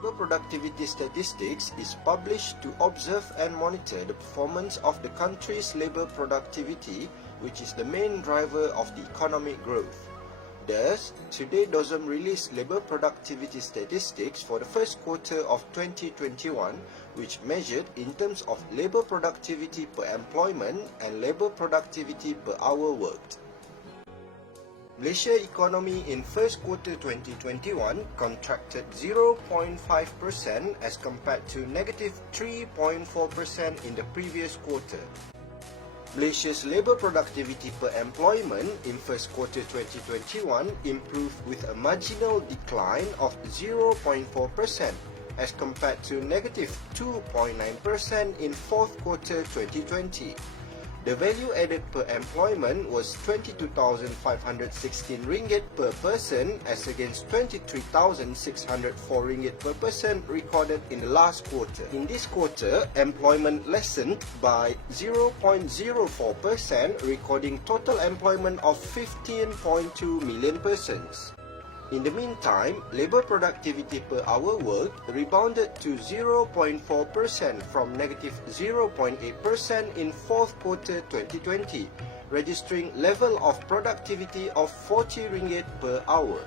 Labor productivity statistics is published to observe and monitor the performance of the country's labor productivity, which is the main driver of the economic growth. Thus, today DOSM released labor productivity statistics for the first quarter of 2021, which measured in terms of labor productivity per employment and labor productivity per hour worked. Malaysia economy in first quarter 2021 contracted 0.5% as compared to negative 3.4% in the previous quarter. Malaysia's labor productivity per employment in first quarter 2021 improved with a marginal decline of 0.4% as compared to negative 2.9% in fourth quarter 2020. The value added per employment was 22,516 ringgit per person as against 23,604 ringgit per person recorded in the last quarter. In this quarter, employment lessened by 0.04%, recording total employment of 15.2 million persons. In the meantime, labor productivity per hour worked rebounded to 0.4% from negative 0.8% in fourth quarter 2020, registering level of productivity of 40 ringgit per hour.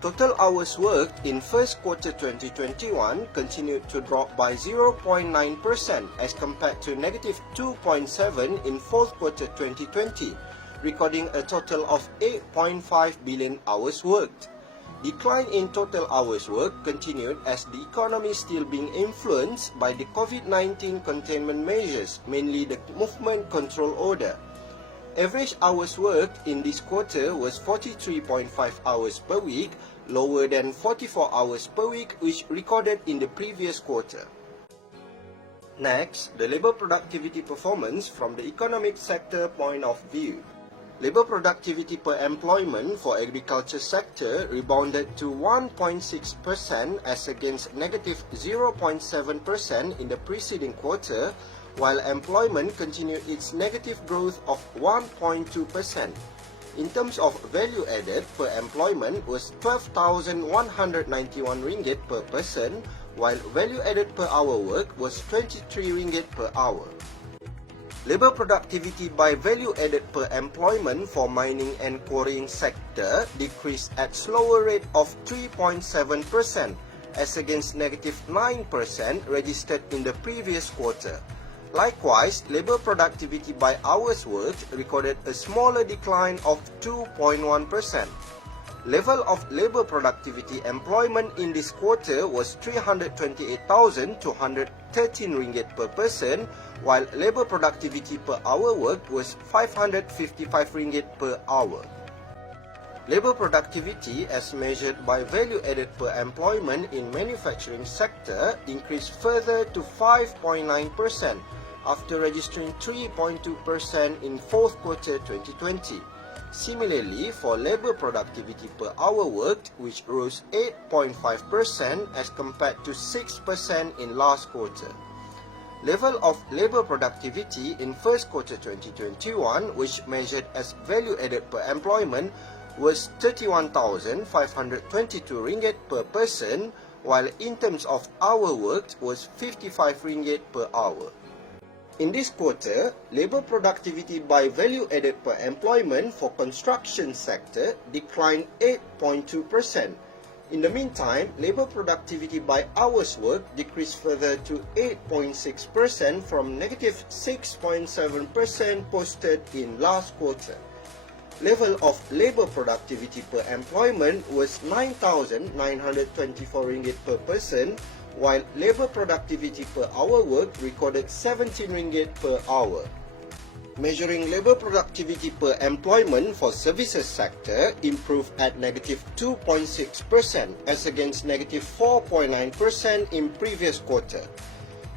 Total hours worked in first quarter 2021 continued to drop by 0.9% as compared to negative 2.7% in fourth quarter 2020, recording a total of 8.5 billion hours worked. Decline in total hours worked continued as the economy is still being influenced by the COVID-19 containment measures, mainly the Movement Control Order. Average hours worked in this quarter was 43.5 hours per week, lower than 44 hours per week which recorded in the previous quarter. Next, the labor productivity performance from the economic sector point of view. Labor productivity per employment for agriculture sector rebounded to 1.6% as against negative 0.7% in the preceding quarter, while employment continued its negative growth of 1.2%. In terms of value added per employment was 12,191 ringgit per person, while value added per hour worked was 23 ringgit per hour. Labor productivity by value added per employment for mining and quarrying sector decreased at slower rate of 3.7% as against negative 9% registered in the previous quarter. Likewise, labor productivity by hours worked recorded a smaller decline of 2.1%. Level of labor productivity employment in this quarter was 328,213 ringgit per person, while labor productivity per hour worked was 555 ringgit per hour. Labor productivity as measured by value added per employment in manufacturing sector increased further to 5.9% after registering 3.2% in fourth quarter 2020. Similarly, for labor productivity per hour worked, which rose 8.5% as compared to 6% in last quarter. Level of labor productivity in first quarter 2021, which measured as value added per employment, was 31,522 ringgit per person, while in terms of hour worked was 55 ringgit per hour. In this quarter, labor productivity by value added per employment for construction sector declined 8.2%. In the meantime, labor productivity by hours worked decreased further to 8.6% from negative 6.7% posted in last quarter. Level of labor productivity per employment was 9,924 ringgit per person, while labor productivity per hour worked recorded 17 ringgit per hour. Measuring labor productivity per employment for services sector improved at negative 2.6% as against negative 4.9% in previous quarter.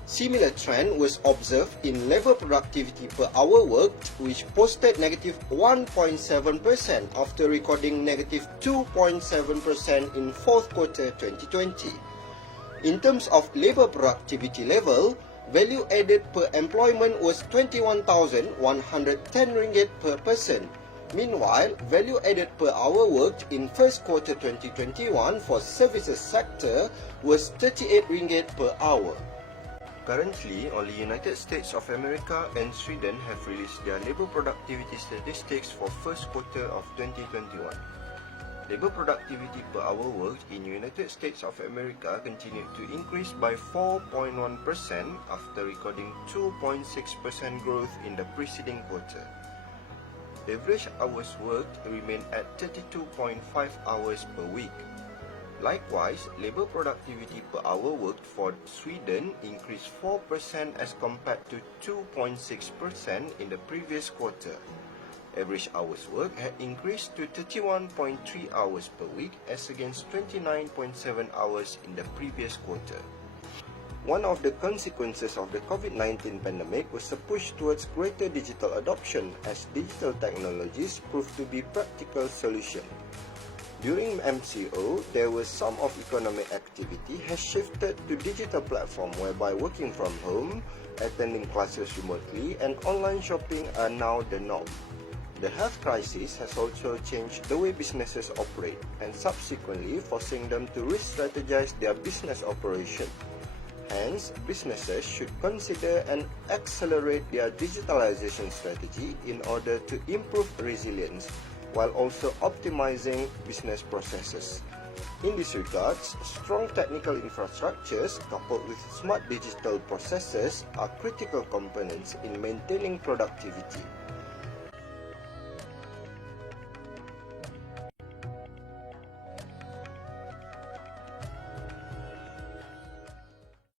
Similar trend was observed in labor productivity per hour worked, which posted negative 1.7% after recording negative 2.7% in fourth quarter 2020. In terms of labor productivity level, value added per employment was 21,110 ringgit per person, Meanwhile, value added per hour worked in first quarter 2021 for services sector was 38 ringgit per hour. Currently, only United States of America and Sweden have released their labor productivity statistics for first quarter of 2021. Labor productivity per hour worked in United States of America continued to increase by 4.1% after recording 2.6% growth in the preceding quarter. Average hours worked remained at 32.5 hours per week. Likewise, labor productivity per hour worked for Sweden increased 4% as compared to 2.6% in the previous quarter. Average hours worked had increased to 31.3 hours per week as against 29.7 hours in the previous quarter. One of the consequences of the COVID-19 pandemic was a push towards greater digital adoption as digital technologies proved to be practical solution. During MCO, there was some of economic activity has shifted to digital platform whereby working from home, attending classes remotely, and online shopping are now the norm. The health crisis has also changed the way businesses operate and subsequently forcing them to re-strategize their business operation. Hence, businesses should consider and accelerate their digitalization strategy in order to improve resilience while also optimizing business processes. In this regard, strong technical infrastructures coupled with smart digital processes are critical components in maintaining productivity.